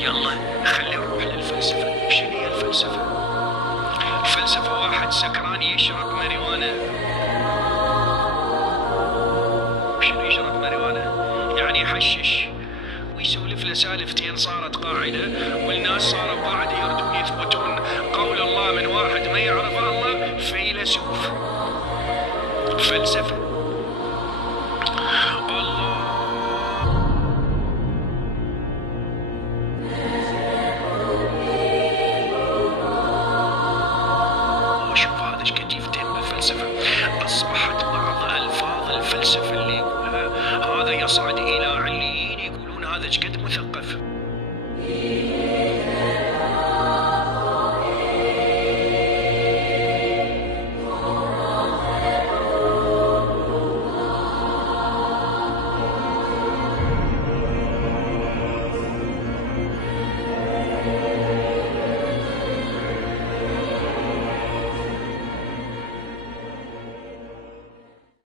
يلا خلي نروح للفلسفة. شنو هي الفلسفة؟ الفلسفة واحد سكران يشرب ماريوانا. شنو يشرب ماريوانا؟ يعني يحشش ويسولف له سالفتين صارت قاعدة، والناس صاروا قاعدة يردون يثبتون قول الله من واحد ما يعرف الله، فيلسوف. فلسفة.